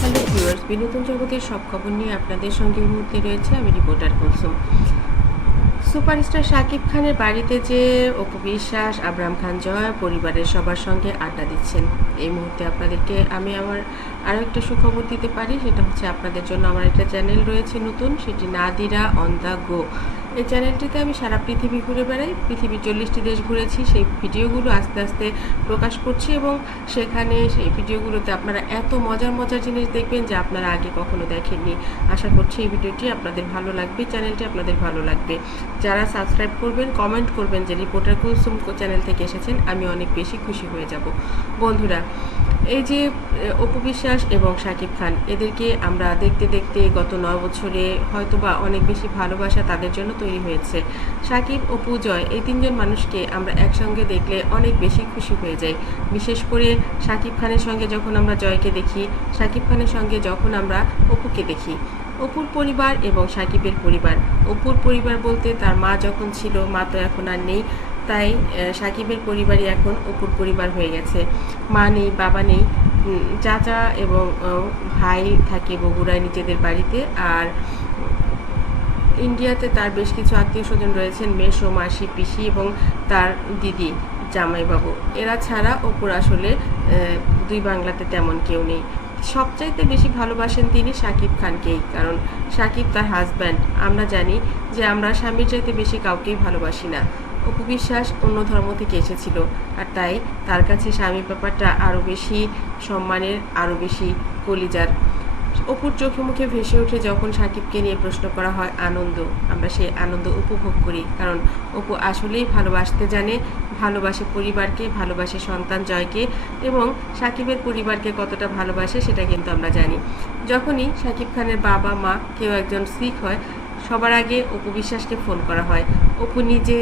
Hello বিনোদন জগতের সব খবর নিয়ে আপনাদের সঙ্গে এই মুহূর্তে রয়েছে আমি রিপোর্টার কুলসুম। সুপারস্টার শাকিব খানের বাড়িতে যে অপু বিশ্বাস, আবরাম খান জয় পরিবারের সবার সঙ্গে আড্ডা দিচ্ছেন। এই মুহূর্তে আপনাদেরকে আমি আমার আরও একটা সুখবর দিতে পারি, সেটা হচ্ছে আপনাদের জন্য আমার একটা চ্যানেল রয়েছে নতুন, সেটি নাদিরা অন দ্য গো। এই চ্যানেলটিতে আমি সারা পৃথিবী ঘুরে বেড়াই পৃথিবীর চল্লিশটি দেশ ঘুরেছি, সেই ভিডিওগুলো আস্তে আস্তে প্রকাশ করছি এবং সেখানে সেই ভিডিওগুলোতে আপনারা এত মজার মজার জিনিস দেখবেন যা আপনারা আগে কখনো দেখেননি। আশা করছি এই ভিডিওটি আপনাদের ভালো লাগবে চ্যানেলটি আপনাদের ভালো লাগবে। যারা সাবস্ক্রাইব করবেন কমেন্ট করবেন যে রিপোর্টার কুলসুম চ্যানেল থেকে এসেছেন, আমি অনেক বেশি খুশি হয়ে যাব। বন্ধুরা এই যে অপু বিশ্বাস এবং শাকিব খান, এদেরকে আমরা দেখতে দেখতে গত নয় বছরে হয়তোবা অনেক বেশি ভালোবাসা তাদের জন্য তৈরি হয়েছে। শাকিব, অপু, জয়, এই তিনজন মানুষকে আমরা একসঙ্গে দেখলে অনেক বেশি খুশি হয়ে যাই। বিশেষ করে শাকিব খানের সঙ্গে যখন আমরা জয়কে দেখি, শাকিব খানের সঙ্গে যখন আমরা অপুকে দেখি। অপুর পরিবার এবং সাকিবের পরিবার। অপুর পরিবার বলতে তার মা যখন ছিল, মা তো এখন আর নেই। তাই সাকিবের পরিবারই এখন অপুর পরিবার হয়ে গেছে। মা নেই, বাবা নেই চাচা এবং ভাই থাকে বগুড়ায় নিজেদের বাড়িতে। আর ইন্ডিয়াতে তার বেশ কিছু আত্মীয় স্বজন রয়েছেন, মেসো, মাসি, পিসি এবং তার দিদি, জামাইবাবু। এরা ছাড়া অপুর আসলে দুই বাংলাতে তেমন কেউ নেই। সবচাইতে বেশি ভালোবাসেন তিনি শাকিব খানকেই, কারণ শাকিব তার হাজব্যান্ড আমরা জানি যে আমরা স্বামীর চাইতে বেশি কাউকেই ভালোবাসি না। অপু বিশ্বাস অন্য ধর্ম থেকে এসেছিল, আর তাই তার কাছে স্বামী ব্যাপারটা আরও বেশি সম্মানের আরও বেশি কলিজার। অপুর চোখে মুখে ভেসে ওঠে যখন সাকিবকে নিয়ে প্রশ্ন করা হয় আনন্দ। আমরা সেই আনন্দ উপভোগ করি, কারণ অপু আসলেই ভালোবাসতে জানে, ভালোবাসে পরিবারকে, ভালোবাসে সন্তান জয়কে, এবং সাকিবের পরিবারকে কতটা ভালোবাসে সেটা কিন্তু আমরা জানি। যখনই সাকিব খানের বাবা, মা কেউ একজন শিখ হয়, সবার আগে অপু বিশ্বাসকে ফোন করা হয়। অপু নিজে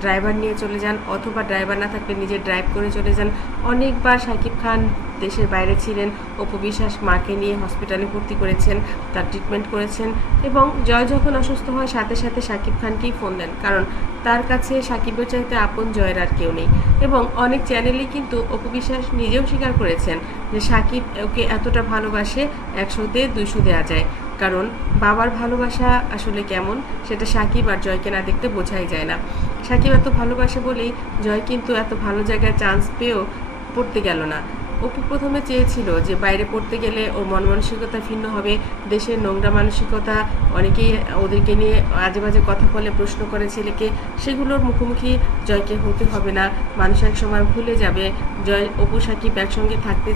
ড্রাইভার নিয়ে চলে যান অথবা ড্রাইভার না থাকলে নিজে ড্রাইভ করে চলে যান। অনেকবার সাকিব খান দেশের বাইরে ছিলেন, অপু বিশ্বাস মাকে নিয়ে হসপিটালে ভর্তি করেছেন, তার ট্রিটমেন্ট করেছেন এবং জয় যখন অসুস্থ হয়, সাথে সাথে সাকিব খানকেই ফোন দেন। কারণ তার কাছে সাকিবের চাইতে আপন জয়ের আর কেউ নেই। এবং অনেক চ্যানেলেই কিন্তু অপু বিশ্বাস নিজেও স্বীকার করেছেন যে সাকিব ওকে এতটা ভালোবাসে, একশোতে দুইশো দেওয়া যায়। কারণ বাবার ভালোবাসা আসলে কেমন? সেটা সাকিব আর জয়কে না দেখতে বোঝাই যায় না। সাকিব এত ভালোবাসে বলেই জয় কিন্তু এত ভালো জায়গায় চান্স পেয়েও পড়তে গেল না। অপু প্রথমে চেয়েছিল যে বাইরে পড়তে গেলে ওর মন মানসিকতা ভিন্ন হবে, দেশের নোংরা মানসিকতা, অনেকেই ওদেরকে নিয়ে আজে বাজে কথা বলে প্রশ্ন করে ছেলেকে, সেগুলোর মুখোমুখি জয়কে হতে হবে না। মানুষ এক সময় ভুলে যাবে, জয় অপু সাকিব একসঙ্গে থাকতে,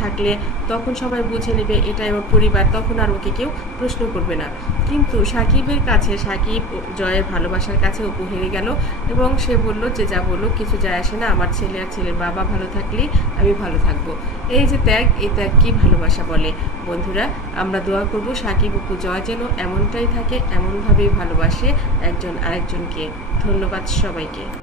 থাকলে তখন সবাই বুঝে নেবে, এটাই ওর পরিবার, তখন আর ওকে কেউ প্রশ্ন করবে না। কিন্তু সাকিবের কাছে, সাকিব জয়ের ভালোবাসার কাছে অপু হেরে গেল এবং সে বলল, যে যা বলল কিছু যায় আসে না। আমার ছেলে আর ছেলের বাবা ভালো থাকলে আমি ভালো থাকব। এই যে ত্যাগ, এই ত্যাগ কি ভালোবাসা বলে? বন্ধুরা, আমরা দোয়া করব, সাকিব, অপু, জয় যেন এমনটাই থাকে, এমনভাবেই ভালোবাসে একজন আরেকজনকে। ধন্যবাদ সবাইকে।